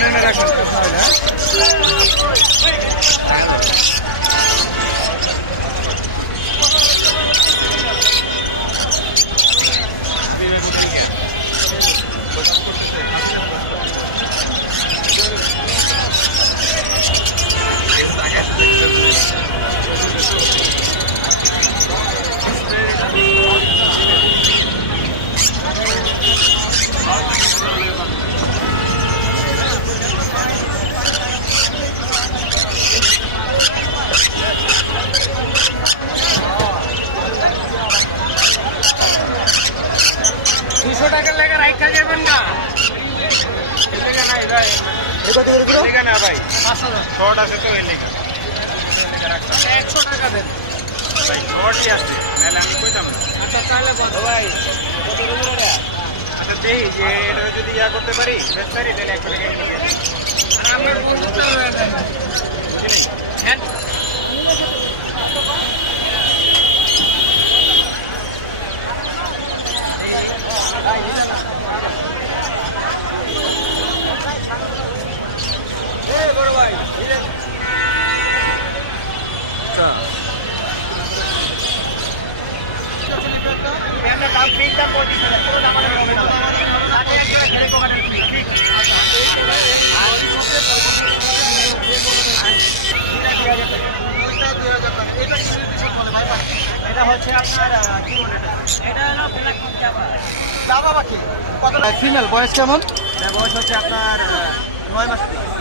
সামনে এনে রাখবেন টাকার লেগে রাইখা যাবেন না না ভাই 5,000 আছে তো এই লেগে 100 টাকা দেন ভাই শর্টই আছে নাহলে আমি কইতাম না। আচ্ছা তাহলে কত ভাই আচ্ছা দেখি যে এটা যদি ইয়া করতে পারি বেচারি তাহলে এক টাকা নিয়ে আর আমার বন্ধুটা হ্যাঁ এটা হচ্ছে আপনার কি বলে এটা হলো জাভা পাখি ফিমেল বয়স কেমন? বয়স হচ্ছে আপনার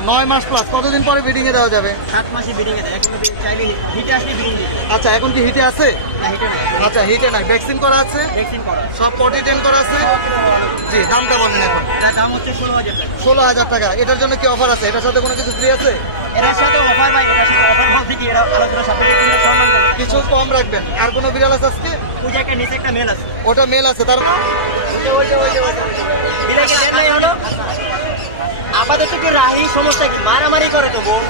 9 মাস প্লাস। কতদিন পরে ব্রিডিং এ দেওয়া যাবে? 7 মাসে ব্রিডিং এ দেয়। এখন চাইলে হিটে আসলে ব্রিডিং দিতে। আচ্ছা এখন কি হিটে আছে? না হিটে নাই। আচ্ছা হিটে নাই। ভ্যাকসিন করা আছে? ভ্যাকসিন করা। সব পটি টেন করা আছে? জি। দামটা বলেন এখন। এটার দাম হচ্ছে 16,000 টাকা। 16,000 টাকা। এটার জন্য কি অফার আছে? এটার সাথে কোনো কিছু ফ্রি আছে? এটার সাথে অফার ভাই, এটার সাথে অফার বলতে কি এরা আলোচনা সাপেক্ষে কিনে সম্মান করবে। কিছু কম রাখবেন। আর কোনো বিড়াল আছে আজকে? ওই জায়গায় নিচে একটা মেল আছে। ওটা মেল আছে তার ওই হলো আমাদের তো কি রাহি সমস্যা কি মারামারি করে তো বোন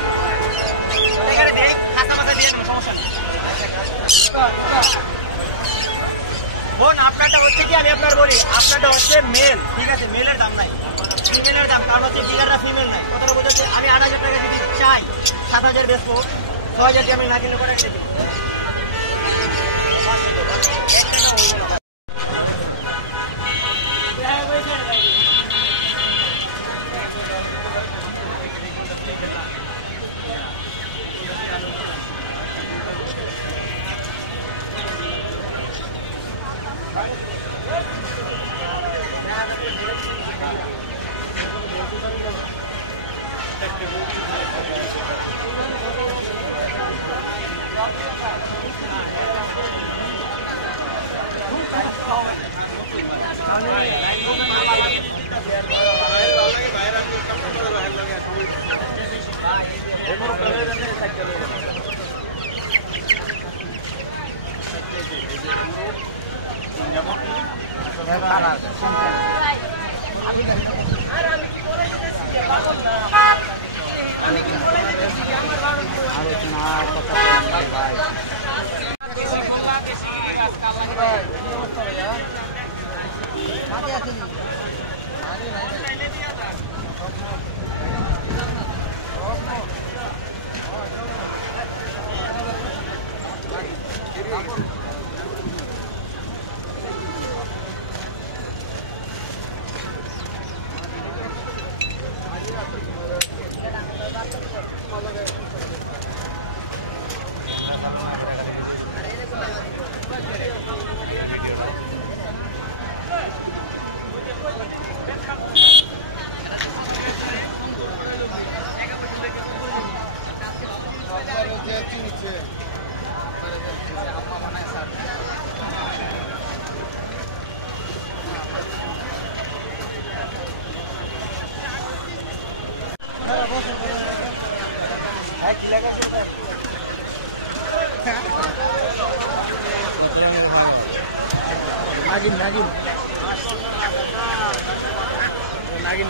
বোন আপনারটা হচ্ছে কি আমি আপনার বলি আপনারটা হচ্ছে মেল, ঠিক আছে মেলের দাম নাই, ফিমেলের দাম কারণ হচ্ছে ডিলাররা ফিমেল নাই। কথাটা বলতে আমি 8,000 টাকা যদি চাই 7,000 বেচবো, 6,000 দিয়ে আমি না কিনলে করে রেখে দিই। नागिन नागिन नागिन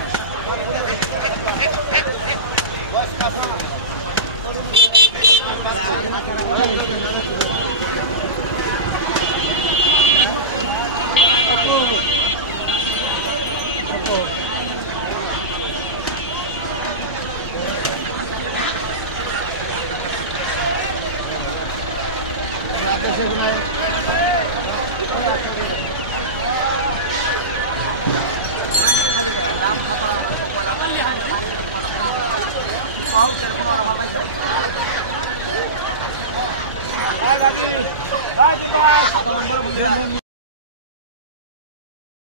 সেগুলো